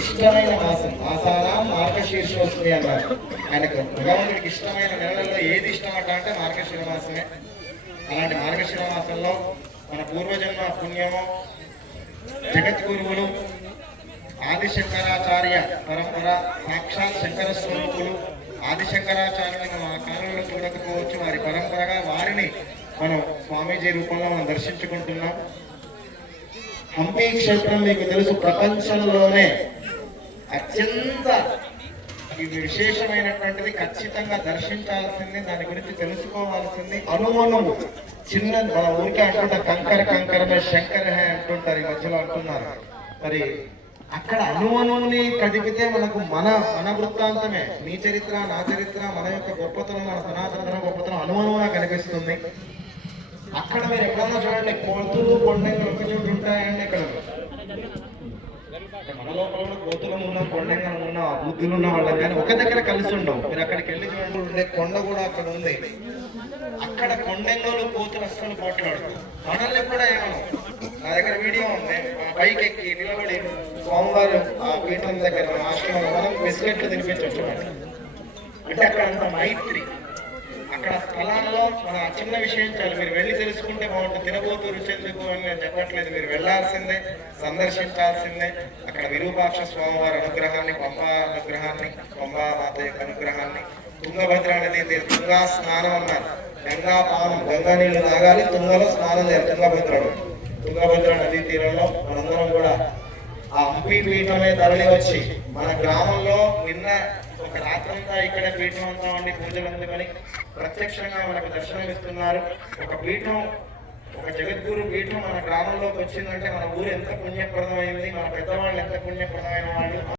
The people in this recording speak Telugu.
ఇష్టమైన మాసం మాసానాం మార్గశీర్షం వస్తుంది అన్నారు. ఆయనకు భగవంతుడికి ఇష్టమైన నెలల్లో ఏది ఇష్టం అంట అంటే మార్గశిర మాసమే. అలాంటి మార్గశిర మాసంలో మన పూర్వజన్మ పుణ్యము జగత్ గురువులు ఆది ఆదిశంకరాచార్య పరంపర సాక్షాత్ శంకర స్వరూపులు ఆదిశంకరాచార్యులను మన కాలంలో చూడకపోవచ్చు. వారి పరంపరగా వారిని మనం స్వామీజీ రూపంలో మనం దర్శించుకుంటున్నాం. హంపి క్షేత్రం మీకు తెలుసు ప్రపంచంలోనే అత్యంత ఇది విశేషమైనటువంటిది ఖచ్చితంగా దర్శించాల్సింది దాని గురించి తెలుసుకోవాల్సింది అనుమానం చిన్న మన ఊరికే అంటుంటారు కంకర కంకరమే శంకర హే అంటుంటారు ఈ మధ్యలో అంటున్నారు. మరి అక్కడ అనుమానంని కదిపితే మనకు మన మన వృత్తాంతమే. నీ చరిత్ర నా చరిత్ర మన యొక్క గొప్పతనం మన సనాతన గొప్పతనం అనుమానంగా కనిపిస్తుంది. అక్కడ మీరు ఎప్పుడన్నా చూడండి కోతులు కొండలు ఉంటాయండి ఇక్కడ. మన లోపల కూడా కోతులు ఉన్న కొండంగలు ఉన్న బుద్ధులు ఉన్న వాళ్ళం కానీ ఒక దగ్గర కలిసి ఉండవు మీరు అక్కడికి వెళ్ళి చూడండి ఉండే కొండ కూడా అక్కడ ఉంది. అక్కడ కొండంగలు కోతులు అస్సలు పోట్లాడు మనల్ని కూడా ఏమను నా దగ్గర వీడియో ఉంది. ఆ పైకి ఎక్కి నిలబడి సోమవారం ఆ పీఠం దగ్గర ఆశ్రమం మనం బిస్కెట్లు తినిపించవచ్చు అంటే అక్కడ అంత మైత్రి. అక్కడ స్థలాల్లో మన చిన్న విషయం చాలు. మీరు వెళ్ళి తెలుసుకుంటే బాగుంటుంది. తినబోతు రుచి ఎందుకు అని నేను చెప్పట్లేదు. మీరు వెళ్ళాల్సిందే సందర్శించాల్సిందే. అక్కడ విరూపాక్ష స్వామివారి అనుగ్రహాన్ని పంబా అనుగ్రహాన్ని పంబా మాత యొక్క అనుగ్రహాన్ని. తుంగభద్ర నది తుంగా స్నానం అన్నారు. గంగా పానం గంగా నీళ్ళు తాగాలి తుంగలో స్నానం చేయాలి తుంగభద్రడు. తుంగభద్ర నదీ తీరంలో మనందరం కూడా ఆ హంపి పీఠమే తరలి వచ్చి మన గ్రామంలో నిన్న ఒక రాత్రంతా ఇక్కడ పీఠం అంతా ఉండి పూజలు అందుకని ప్రత్యక్షంగా మనకు దర్శనం ఇస్తున్నారు. ఒక పీఠం ఒక జగద్గురు పీఠం మన గ్రామంలోకి వచ్చిందంటే మన ఊరు ఎంత పుణ్యప్రదమైంది మన పెద్దవాళ్ళు ఎంత పుణ్యప్రదమైన వాళ్ళు.